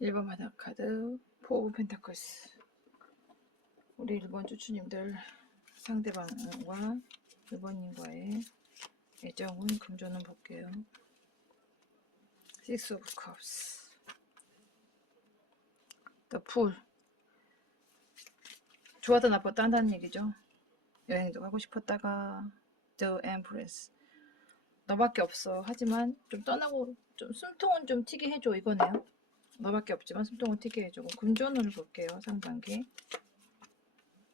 1번 바닥 카드 포 오브 펜타클스. 우리 1번 주주님들 상대방과 1번님과의 애정은 금전은 볼게요. 6 오브 컵스. 더 풀. 좋았다 나빴다 한다는 얘기죠. 여행도 가고 싶었다가 The Empress. 너밖에 없어. 하지만 좀 떠나고 좀 숨통은 좀 튀게 해줘 이거네요. 너밖에 없지만 숨통은 튀게 해주고 금전운을 볼게요. 상반기.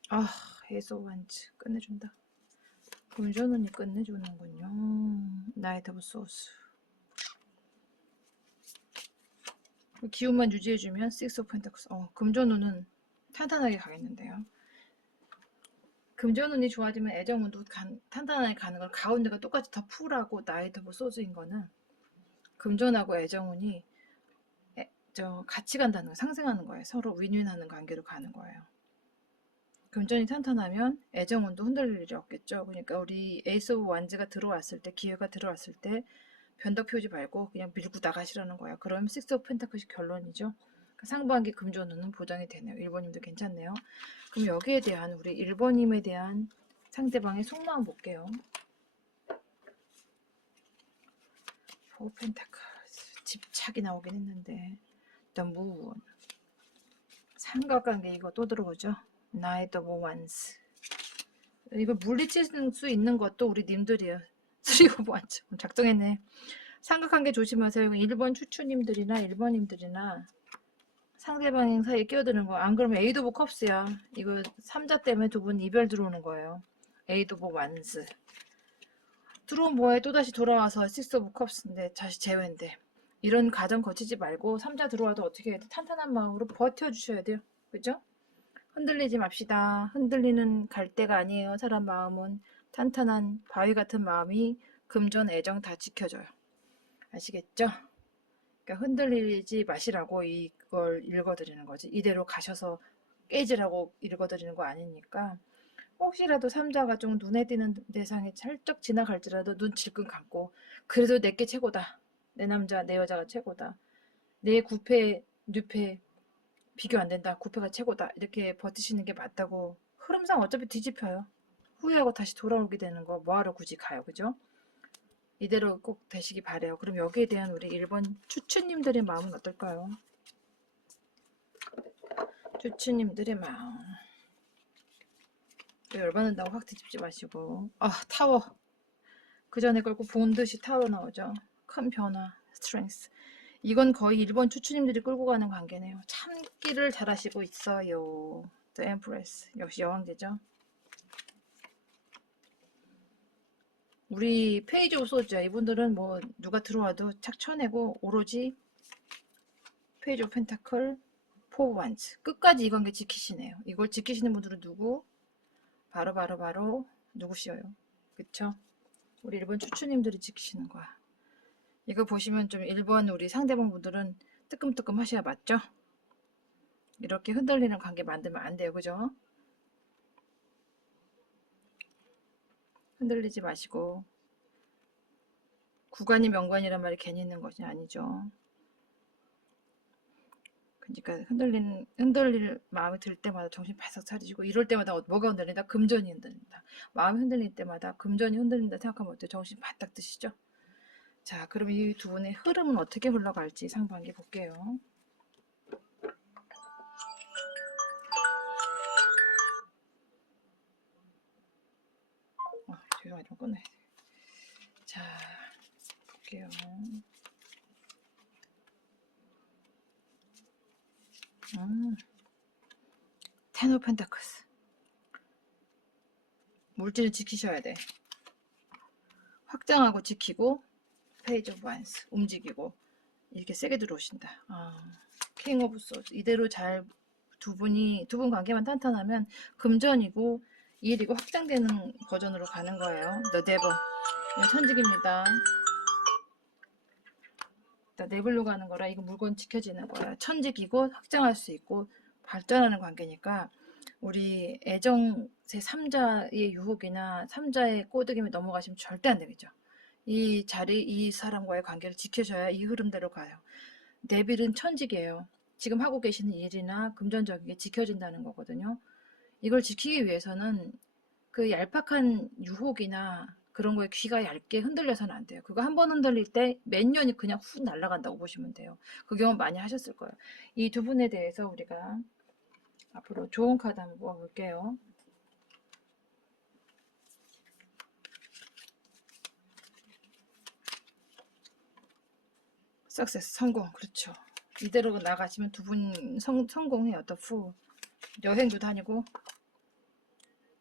아, 에이스 오브 완즈 끝내준다. 금전운이 끝내주는군요. 나이트 오브 소스. 기운만 유지해주면 6 오브 펜타클스. 금전운은 탄탄하게 가겠는데요. 금전운이 좋아지면 애정운도 탄탄하게 가는 걸 가운데가 똑같이 더 풀하고 나이트 오브 소스인 거는 금전하고 애정운이 같이 간다는 거, 상생하는 거예요. 서로 윈윈하는 관계로 가는 거예요. 금전이 탄탄하면 애정운도 흔들릴 일이 없겠죠. 그러니까 우리 에이스 오브 완즈가 들어왔을 때, 기회가 들어왔을 때 변덕 피우지 말고 그냥 밀고 나가시라는 거예요. 그럼 6 오브 펜타클이 결론이죠. 상반기 금전운은 보장이 되네요. 1번님도 괜찮네요. 그럼 여기에 대한 우리 1번님에 대한 상대방의 속마음 볼게요. 4 펜타클 집착이 나오긴 했는데 일단 무운 삼각관계 이거 또 들어오죠. 나이트 오브 완스. 이거 물리칠 수 있는 것도 우리 님들이에요. 3 오브 완스 작정했네. 삼각관계 조심하세요. 1번 추추님들이나 1번님들이나 상대방 사이에 끼어드는 거. 안 그러면 에이드 오브 컵스야. 이거 3자 때문에 두 분 이별 들어오는 거예요. 에이드 오브 완스. 들어온 뭐에 또다시 돌아와서 6 오브 컵스인데 다시 재회인데 이런 과정 거치지 말고 3자 들어와도 어떻게 해야 돼? 탄탄한 마음으로 버텨주셔야 돼요. 그죠? 흔들리지 맙시다. 흔들리는 갈대가 아니에요. 사람 마음은 탄탄한 바위 같은 마음이 금전 애정 다 지켜줘요. 아시겠죠? 그러니까 흔들리지 마시라고 이걸 읽어드리는 거지. 이대로 가셔서 깨지라고 읽어드리는 거 아니니까 혹시라도 3자가 좀 눈에 띄는 대상이 살짝 지나갈지라도 눈 질끈 감고 그래도 내게 최고다. 내 남자, 내 여자가 최고다. 내 구패, 뉴패 비교 안 된다. 구패가 최고다. 이렇게 버티시는 게 맞다고. 흐름상 어차피 뒤집혀요. 후회하고 다시 돌아오게 되는 거 뭐하러 굳이 가요. 그죠? 이대로 꼭 되시기 바래요. 그럼 여기에 대한 우리 1번 추추님들의 마음은 어떨까요? 추추님들의 마음. 열받는다고 확 뒤집지 마시고. 타워. 그 전에 걸고 본 듯이 타워 나오죠. 큰 변화, 스트렝스. 이건 거의 1번 추추님들이 끌고 가는 관계네요. 참기를 잘하시고 있어요. The Empress. 역시 여왕제죠. 우리 페이지 오브 소즈야. 이분들은 뭐 누가 들어와도 착 쳐내고 오로지 페이지 오브 펜타클, 포 오브 완즈. 끝까지 이 관계 지키시네요. 이걸 지키시는 분들은 누구? 바로 누구시여요? 그쵸? 우리 1번 추추님들이 지키시는 거야. 이거 보시면 좀 1번 우리 상대방 분들은 뜨끔뜨끔 하셔야 맞죠? 이렇게 흔들리는 관계 만들면 안 돼요. 그죠? 흔들리지 마시고 구간이 명관이란 말이 괜히 있는 것이 아니죠. 그러니까 흔들릴 마음이 들 때마다 정신 바싹 차리시고 이럴 때마다 뭐가 흔들린다? 금전이 흔들린다. 마음이 흔들릴 때마다 금전이 흔들린다 생각하면 어때요? 정신 바싹 드시죠? 자, 그럼 이 두 분의 흐름은 어떻게 흘러갈지 상반기 볼게요. 죄송해요. 좀 꺼내. 자, 볼게요. 텐 오브 펜타클스. 물질을 지키셔야 돼. 확장하고 지키고 페이지 오브 완스 움직이고 이렇게 세게 들어오신다. 킹 오브 소스. 이대로 잘 두 분 관계만 탄탄하면 금전이고 일이고 확장되는 버전으로 가는 거예요. The Devil. 천직입니다. 내불로 가는 거라 이거 물건 지켜지는 거야. 천직이고 확장할 수 있고 발전하는 관계니까 우리 애정 제 3자의 유혹이나 3자의 꼬드김에 넘어가시면 절대 안 되겠죠. 이 자리, 이 사람과의 관계를 지켜줘야 이 흐름대로 가요. 네빌은 천직이에요. 지금 하고 계시는 일이나 금전적인 게 지켜진다는 거거든요. 이걸 지키기 위해서는 그 얄팍한 유혹이나 그런 거에 귀가 얇게 흔들려서는 안 돼요. 그거 한 번 흔들릴 때 몇 년이 그냥 훅 날아간다고 보시면 돼요. 그 경험 많이 하셨을 거예요. 이 두 분에 대해서 우리가 앞으로 좋은 카드 한번 뽑아볼게요. 석세스, 성공. 그렇죠. 이대로 나가시면 두 분 성공해요. 더 푸. 여행도 다니고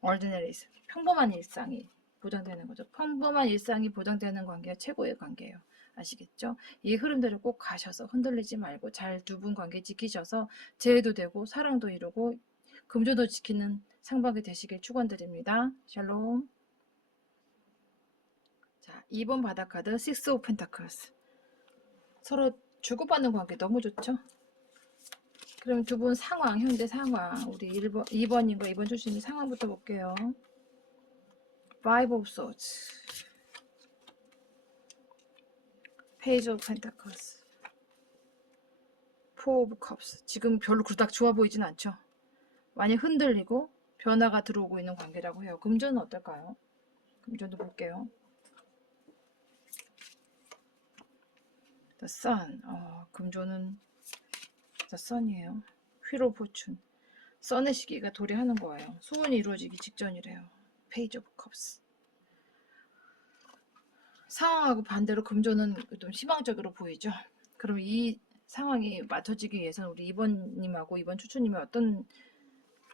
얼디너리스, 평범한 일상이 보장되는 거죠. 평범한 일상이 보장되는 관계가 최고의 관계예요. 아시겠죠? 이 흐름대로 꼭 가셔서 흔들리지 말고 잘 두 분 관계 지키셔서 재회도 되고 사랑도 이루고 금전도 지키는 상박이 되시길 축원드립니다. 샬롬. 자, 2번 바닥카드 식스 오브 펜타클스. 서로 주고받는 관계 너무 좋죠? 그럼 두 분 상황, 현재 상황, 우리 2번님과 2번 출신이 상황부터 볼게요. Five of Swords, Page of Pentacles, Four of Cups. 지금 별로 그닥 좋아 보이진 않죠? 많이 흔들리고 변화가 들어오고 있는 관계라고 해요. 금전은 어떨까요? 금전도 볼게요. The Sun. 금전은 The Sun이에요. Wheel of Fortune. 선의 시기가 도래하는 거예요. 소원이 이루어지기 직전이래요. Page of Cups. 상황하고 반대로 금전은 좀 희망적으로 보이죠. 그럼 이 상황이 맞춰지기 위해서는 우리 2번님하고 2번 추추님이 어떤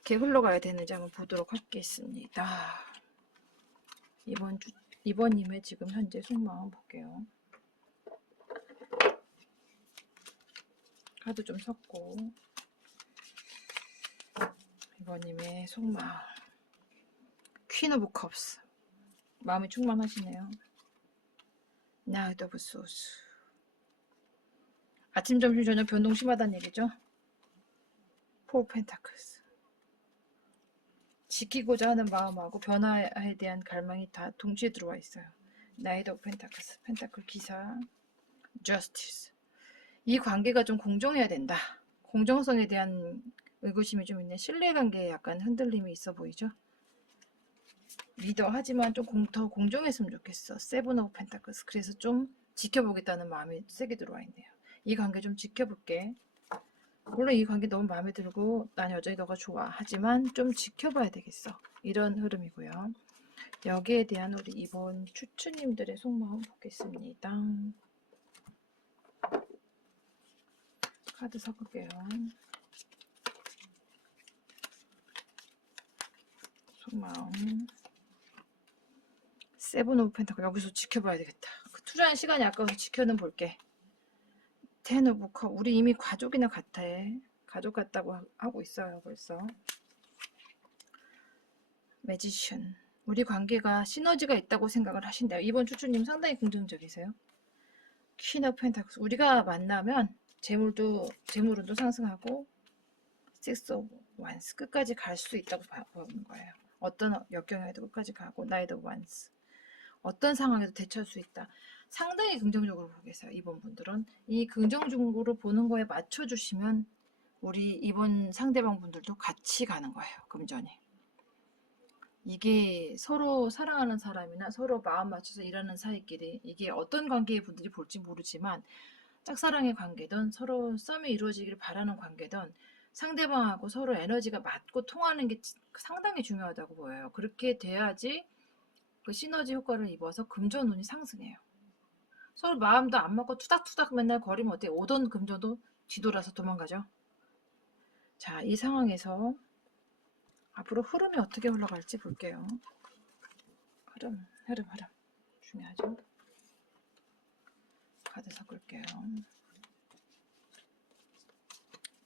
게 흘러가야 되는지 한번 보도록 하겠습니다. 2번님의 지금 현재 속마음 볼게요. 카드 좀 섞고 2번님의 속마음. 퀸 오브 컵스. 마음이 충만하시네요. 나이트 오브 소스. 아침, 점심, 저녁 변동 심하다는 얘기죠. 포 펜타클스. 지키고자 하는 마음하고 변화에 대한 갈망이 다 동시에 들어와 있어요. 나이트 오브 펜타클스. 펜타클 기사. 저스티스. 이 관계가 좀 공정해야 된다. 공정성에 대한 의구심이 좀 있네. 신뢰관계에 약간 흔들림이 있어 보이죠. 리더 하지만 좀 더 공정했으면 좋겠어. 세븐 오브 펜타클스. 그래서 좀 지켜보겠다는 마음이 세게 들어와 있네요. 이 관계 좀 지켜볼게. 물론 이 관계 너무 마음에 들고 난 여전히 너가 좋아. 하지만 좀 지켜봐야 되겠어. 이런 흐름이고요. 여기에 대한 우리 이번 추추님들의 속마음 보겠습니다. 카드 섞을게요. 속마음. 세븐 오브 펜타클. 여기서 지켜봐야 되겠다. 그 투자한 시간이 아까워서 지켜는 볼게. 텐 오브 컵. 우리 이미 가족이나 같아. 가족 같다고 하고 있어요. 벌써. 매지션. 우리 관계가 시너지가 있다고 생각을 하신대요. 이번 추추님 상당히 긍정적이세요. 퀸 오브 펜타클스. 우리가 만나면 재물운도 상승하고 식스 오브 완스. 끝까지 갈 수 있다고 보는 거예요. 어떤 역경에도 끝까지 가고 나이트 오브 완스. 어떤 상황에도 대처할 수 있다. 상당히 긍정적으로 보고 계세요. 이번 분들은 이 긍정적으로 보는 거에 맞춰주시면 우리 이번 상대방 분들도 같이 가는 거예요. 금전이. 이게 서로 사랑하는 사람이나 서로 마음 맞춰서 일하는 사이끼리 이게 어떤 관계의 분들이 볼지 모르지만 짝사랑의 관계든 서로 썸이 이루어지기를 바라는 관계든 상대방하고 서로 에너지가 맞고 통하는 게 상당히 중요하다고 보여요. 그렇게 돼야지 그 시너지 효과를 입어서 금전운이 상승해요. 서로 마음도 안 맞고 투닥투닥 맨날 거리면 어때? 오던 금전도 뒤돌아서 도망가죠. 자, 이 상황에서 앞으로 흐름이 어떻게 흘러갈지 볼게요. 흐름. 중요하죠. 카드 섞을게요.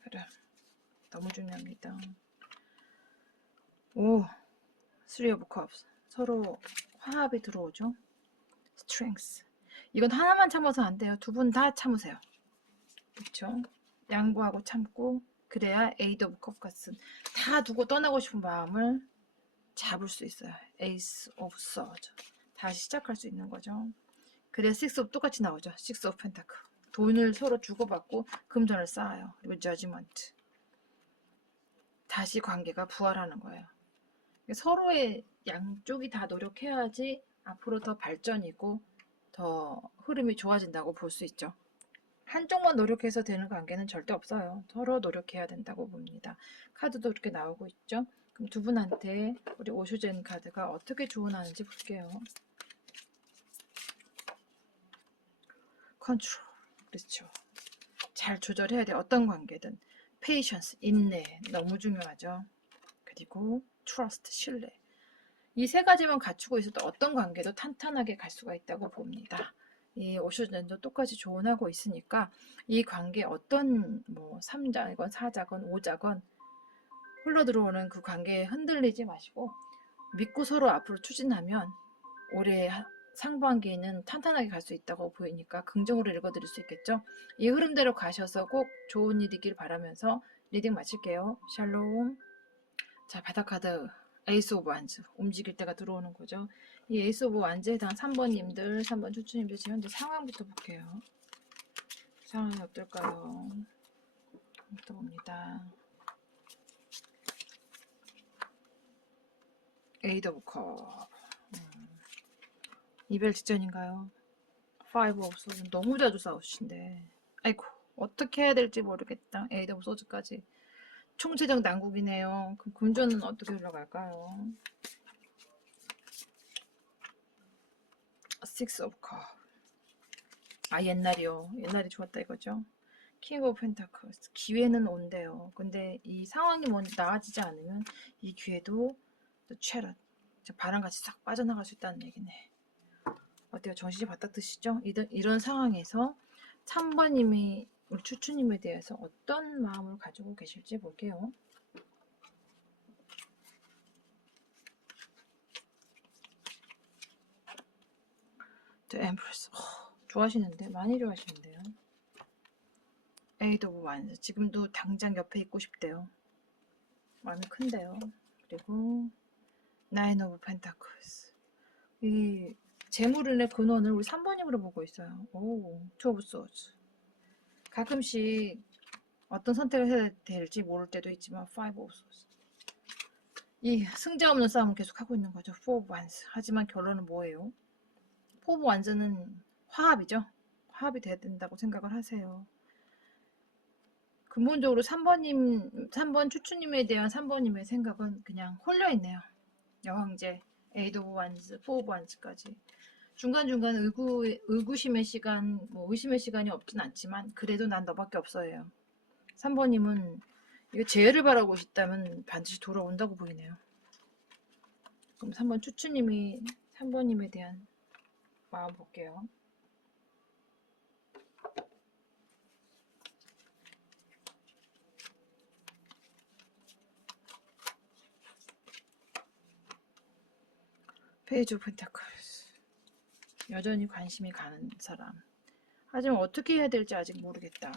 흐름. 너무 중요합니다. 오, Three of Cups. 서로 화합이 들어오죠. Strength. 이건 하나만 참아서 안 돼요. 두 분 다 참으세요. 그렇죠? 양보하고 참고 그래야 Eight of Cups 같은 다 두고 떠나고 싶은 마음을 잡을 수 있어요. Ace of Swords. 다시 시작할 수 있는 거죠. 그래야 Six of 똑같이 나오죠. Six of Pentacle. 돈을 서로 주고받고 금전을 쌓아요. 그리고 저지먼트. 다시 관계가 부활하는 거예요. 서로의 양쪽이 다 노력해야지 앞으로 더 발전이고 더 흐름이 좋아진다고 볼 수 있죠. 한쪽만 노력해서 되는 관계는 절대 없어요. 서로 노력해야 된다고 봅니다. 카드도 이렇게 나오고 있죠. 그럼 두 분한테 우리 오슈젠 카드가 어떻게 조언하는지 볼게요. 컨트롤. 그렇죠. 잘 조절해야 돼. 어떤 관계든. 페이션스, 인내 너무 중요하죠. 그리고 트러스트, 신뢰. 이 세 가지만 갖추고 있어도 어떤 관계도 탄탄하게 갈 수가 있다고 봅니다. 이 오슈젠도 똑같이 조언하고 있으니까 이 관계 어떤 뭐 3자건 4자건 5자건 흘러들어오는 그 관계에 흔들리지 마시고 믿고 서로 앞으로 추진하면 올해 상반기에는 탄탄하게 갈 수 있다고 보이니까 긍정으로 읽어드릴 수 있겠죠. 이 흐름대로 가셔서 꼭 좋은 일 있길 바라면서 리딩 마칠게요. 샬롬. 자, 바닥카드 에이스 오브 완즈 움직일 때가 들어오는 거죠. 이 에이스 오브 완즈에 대한 3번님들 3번 추천님들 지금 현재 상황부터 볼게요. 상황이 어떨까요? 또 봅니다. 에이드 오브 컵. 이별 직전인가요? 파이브 오브 소드. 너무 자주 싸우시는데 아이고 어떻게 해야 될지 모르겠다. 에이드 오브 소드까지 총체적 난국이네요. 그럼 금전은 어떻게 흘러갈까요? 식스 오브 컵. 아, 옛날이요. 옛날이 좋았다 이거죠. 킹 오브 펜타클스. 기회는 온대요. 근데 이 상황이 먼저 나아지지 않으면 이 기회도 최락, 바람같이 싹 빠져나갈 수 있다는 얘기네. 어때요? 정신이 바짝 드시죠? 이런 상황에서 3번님이 우리 추추님에 대해서 어떤 마음을 가지고 계실지 볼게요. The Empress. 좋아하시는데? 많이 좋아하시는데요. 에이드 오브 완즈. 지금도 당장 옆에 있고 싶대요. 마음이 큰데요. 그리고 나인 오브 펜타클스. 이 재물의 근원을 우리 3번님으로 보고 있어요. 오, 투 오브 소즈. 가끔씩 어떤 선택을 해야 될지 모를 때도 있지만 파이브 오브 소즈. 이 승자 없는 싸움을 계속 하고 있는 거죠. 포 오브 완즈. 하지만 결론은 뭐예요? 포 오브 완즈는 화합이죠. 화합이 돼야 된다고 생각을 하세요. 근본적으로 3번 추추님에 대한 3번님의 생각은 그냥 홀려있네요. 여왕제, 에이드 오브 완즈, 포 오브 완즈까지. 중간중간 의구심의 시간, 의심의 시간이 없진 않지만 그래도 난 너밖에 없어요. 3번님은 이거 재해를 바라고 싶다면 반드시 돌아온다고 보이네요. 그럼 3번 추추님이 3번님에 대한 마음 볼게요. 페이지 오브 펜타클스. 여전히 관심이 가는 사람. 하지만 어떻게 해야 될지 아직 모르겠다.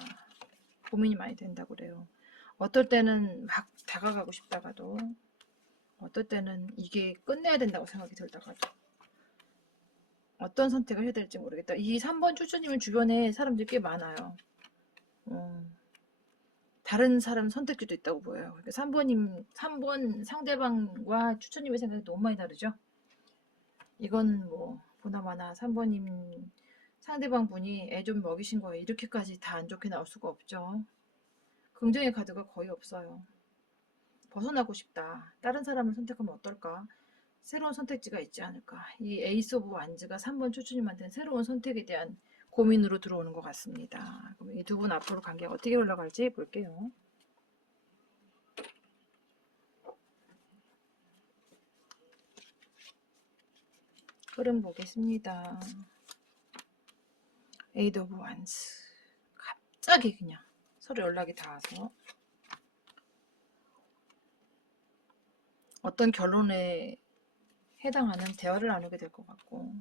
고민이 많이 된다고 그래요. 어떨 때는 막 다가가고 싶다가도 어떨 때는 이게 끝내야 된다고 생각이 들다가도 어떤 선택을 해야 될지 모르겠다. 이 3번 추천님은 주변에 사람들이 꽤 많아요. 다른 사람 선택지도 있다고 보여요. 그러니까 3번 상대방과 추천님의 생각이 너무 많이 다르죠. 이건 보나마나 3번님 상대방 분이 애 좀 먹이신 거예요. 이렇게까지 다 안 좋게 나올 수가 없죠. 긍정의 카드가 거의 없어요. 벗어나고 싶다. 다른 사람을 선택하면 어떨까? 새로운 선택지가 있지 않을까? 이 에이스 오브 완즈가 3번 추추님한테는 새로운 선택에 대한 고민으로 들어오는 것 같습니다. 그럼 이 두 분 앞으로 관계가 어떻게 흘러갈지 볼게요. 흐름 보겠습니다. 에이드 오브 완즈. 갑자기 그냥 서로 연락이 닿아서 어떤 결론에 해당하는 대화를 나누게 될 것 같고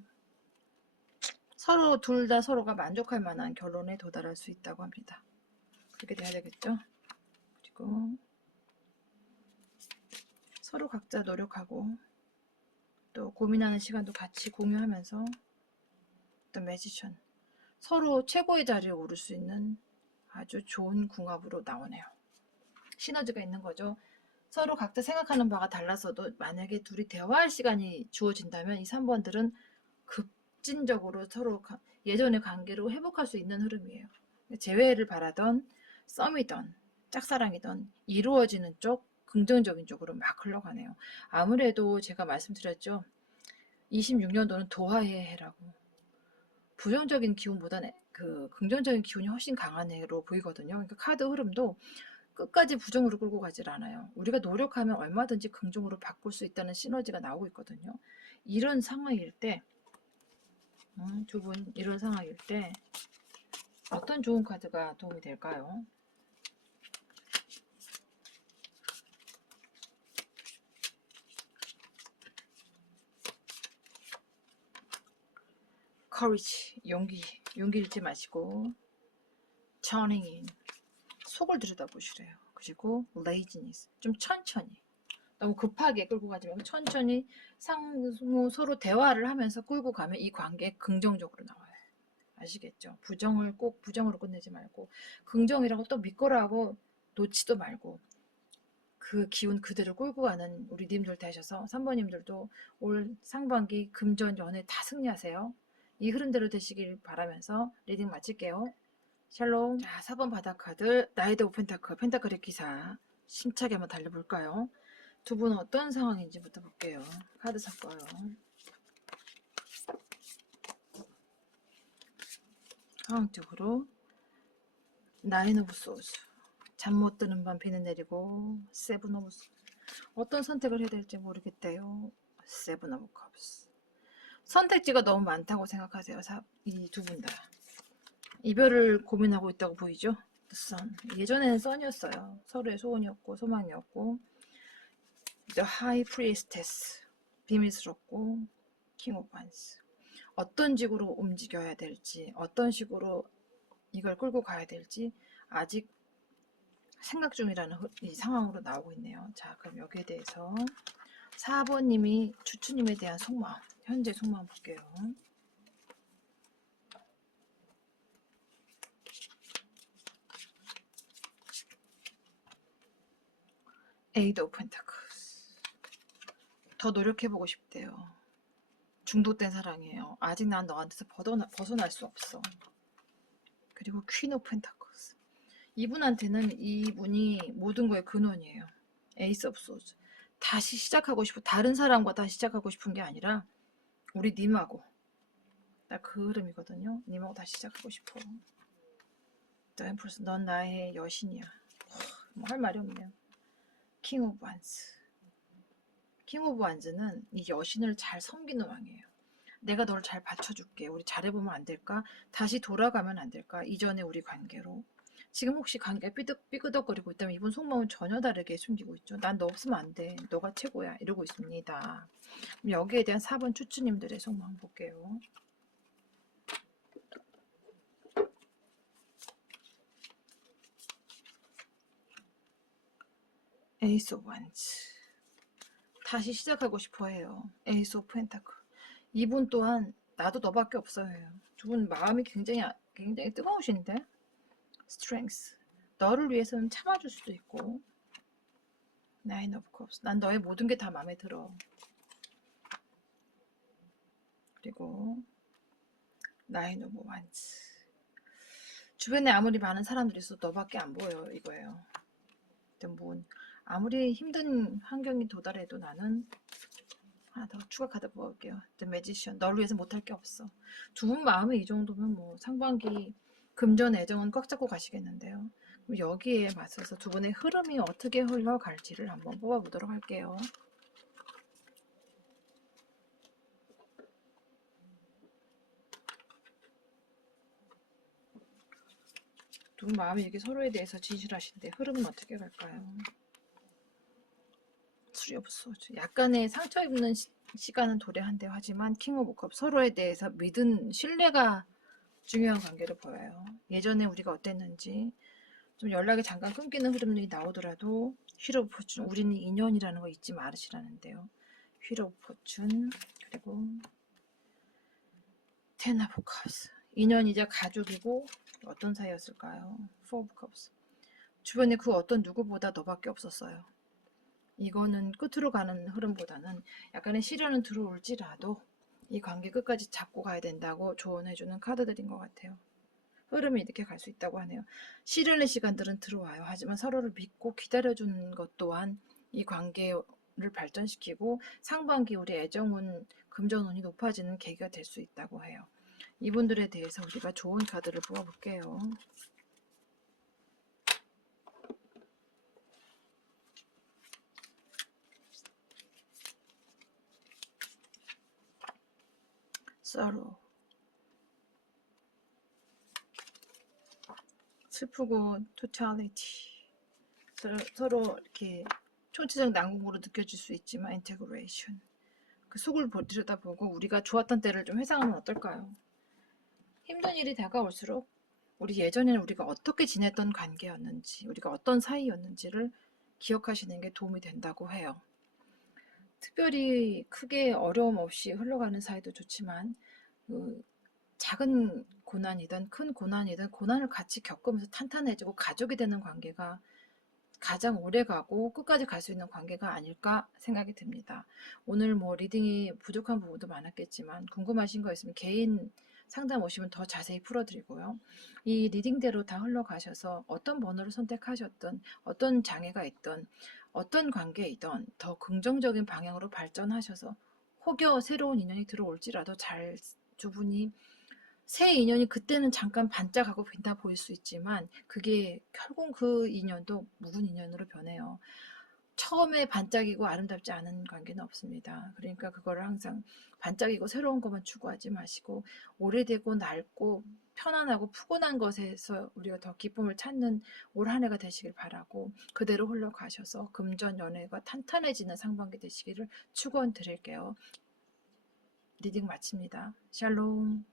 서로 둘 다 서로가 만족할 만한 결론에 도달할 수 있다고 합니다. 그렇게 돼야 되겠죠? 그리고 서로 각자 노력하고 또 고민하는 시간도 같이 공유하면서 어떤 매지션 서로 최고의 자리에 오를 수 있는 아주 좋은 궁합으로 나오네요. 시너지가 있는 거죠. 서로 각자 생각하는 바가 달라서도 만약에 둘이 대화할 시간이 주어진다면 이 3번들은 급진적으로 서로 예전의 관계로 회복할 수 있는 흐름이에요. 재회를 바라던 썸이던 짝사랑이던 이루어지는 쪽 긍정적인 쪽으로 막 흘러가네요. 아무래도 제가 말씀드렸죠. 26년도는 도화의 해라고. 부정적인 기운보다는 그 긍정적인 기운이 훨씬 강한 해로 보이거든요. 그러니까 카드 흐름도 끝까지 부정으로 끌고 가질 않아요. 우리가 노력하면 얼마든지 긍정으로 바꿀 수 있다는 시너지가 나오고 있거든요. 이런 상황일 때, 두 분 이런 상황일 때 어떤 좋은 카드가 도움이 될까요? courage, 용기 잃지 마시고 turning in, 속을 들여다보시래요. 그리고 laziness, 좀 천천히, 너무 급하게 끌고 가지 말고 천천히 상호 서로 대화를 하면서 끌고 가면 이 관계 긍정적으로 나와요. 아시겠죠? 부정을 꼭 부정으로 끝내지 말고 긍정이라고 또 믿거라 하고 놓지도 말고 그 기운 그대로 끌고 가는 우리 님들 되셔서 3번님들도 올 상반기 금전 연애 다 승리하세요. 이 흐름대로 되시길 바라면서 리딩 마칠게요. 샬롬. 자, 4번 바닥카드 나이드 오브 펜타클, 펜타클의 기사 심차게 한번 달려볼까요? 두 분은 어떤 상황인지부터 볼게요. 카드 섞어요. 상황적으로 나인 오브 소스, 잠 못 드는 밤 비는 내리고 세븐 오브 소스, 어떤 선택을 해야 될지 모르겠대요. 세븐 오브 컵스, 선택지가 너무 많다고 생각하세요. 이 두 분 다 이별을 고민하고 있다고 보이죠? 선, 예전에는 선이었어요. 서로의 소원이었고 소망이었고. The High Priestess, 비밀스럽고 킹 오브 환스, 어떤 식으로 움직여야 될지 어떤 식으로 이걸 끌고 가야 될지 아직 생각 중이라는 이 상황으로 나오고 있네요. 자, 그럼 여기에 대해서 4번님이 추추님에 대한 속마음, 현재 속마음 볼게요. 에이드 오브 펜타클스, 더 노력해보고 싶대요. 중독된 사랑이에요. 아직 난 너한테서 벗어날 수 없어. 그리고 퀸 오브 펜타클스, 이분한테는 이분이 모든 거의 근원이에요. 에이스 오브 소즈, 다시 시작하고 싶어. 다른 사람과 다시 시작하고 싶은 게 아니라 우리 님하고, 딱 그 흐름이거든요. 님하고 다시 시작하고 싶어. 넌 나의 여신이야. 뭐 할 말이 없네요. 킹 오브 완즈, 킹 오브 완즈는 이 여신을 잘 섬기는 왕이에요. 내가 널 잘 받쳐줄게. 우리 잘해보면 안 될까? 다시 돌아가면 안 될까? 이전에 우리 관계로. 지금 혹시 관계가 삐그덕거리고 있다면 이분 속마음은 전혀 다르게 숨기고 있죠. 난 너 없으면 안 돼. 너가 최고야. 이러고 있습니다. 여기에 대한 4번 추추님들의 속마음 볼게요. 에이스 오브 완즈, 다시 시작하고 싶어 해요. 에이스 오브 펜타클, 이분 또한 나도 너밖에 없어요. 두 분 마음이 굉장히 뜨거우신데. 스트렝스, 너를 위해서는 참아줄 수도 있고. 나인 오브 컵스, 난 너의 모든 게 다 마음에 들어. 그리고 나인 오브 완즈, 주변에 아무리 많은 사람들이 있어도 너밖에 안 보여 이거예요. 뭐 아무리 힘든 환경이 도달해도 나는 하나 더 추가 카드 뽑아볼게요. The Magician, 너를 위해서 못할 게 없어. 두 분 마음이 이 정도면 뭐 상반기 금전 애정은 꽉 잡고 가시겠는데요. 그럼 여기에 맞서서 두 분의 흐름이 어떻게 흘러갈지를 한번 뽑아보도록 할게요. 두 분 마음이 이렇게 서로에 대해서 진실하신데 흐름은 어떻게 갈까요? Three of Swords, 약간의 상처 입는 시간은 도래한대요. 하지만 킹 오브 컵, 서로에 대해서 믿은 신뢰가 중요한 관계를 보여요. 예전에 우리가 어땠는지 좀 연락이 잠깐 끊기는 흐름이 나오더라도 휠 오브 포춘, 우리는 인연이라는 거 잊지 말으시라는데요. 휠 오브 포춘, 그리고 텐 오브 컵스, 인연이자 가족이고 어떤 사이였을까요? Four of Cups. 주변에 그 어떤 누구보다 너밖에 없었어요. 이거는 끝으로 가는 흐름보다는 약간의 시련은 들어올지라도 이 관계 끝까지 잡고 가야 된다고 조언해주는 카드들인 것 같아요. 흐름이 이렇게 갈 수 있다고 하네요. 시련의 시간들은 들어와요. 하지만 서로를 믿고 기다려주는 것 또한 이 관계를 발전시키고 상반기 우리 애정운, 금전운이 높아지는 계기가 될 수 있다고 해요. 이분들에 대해서 우리가 좋은 카드를 뽑아볼게요. sorrow. 슬프고 totality. 서로 이렇게 총체적 난국으로 느껴질 수 있지만 integration. 그 속을 들여다보고 우리가 좋았던 때를 좀 회상하면 어떨까요? 힘든 일이 다가올수록 우리 예전에는 우리가 어떻게 지냈던 관계였는지, 우리가 어떤 사이였는지를 기억하시는 게 도움이 된다고 해요. 특별히 크게 어려움 없이 흘러가는 사이도 좋지만 작은 고난이든 큰 고난이든 고난을 같이 겪으면서 탄탄해지고 가족이 되는 관계가 가장 오래가고 끝까지 갈 수 있는 관계가 아닐까 생각이 듭니다. 오늘 뭐 리딩이 부족한 부분도 많았겠지만 궁금하신 거 있으면 개인 상담 오시면 더 자세히 풀어드리고요. 이 리딩대로 다 흘러가셔서 어떤 번호를 선택하셨든 어떤 장애가 있든 어떤 관계이든 더 긍정적인 방향으로 발전하셔서 혹여 새로운 인연이 들어올지라도 잘 두 분이 새 인연이 그때는 잠깐 반짝하고 빈다 보일 수 있지만 그게 결국 그 인연도 묵은 인연으로 변해요. 처음에 반짝이고 아름답지 않은 관계는 없습니다. 그러니까 그거를 항상 반짝이고 새로운 것만 추구하지 마시고 오래되고 낡고 편안하고 푸근한 것에서 우리가 더 기쁨을 찾는 올 한 해가 되시길 바라고 그대로 흘러가셔서 금전 연애가 탄탄해지는 상반기 되시기를 축원 드릴게요. 리딩 마칩니다. 샬롬.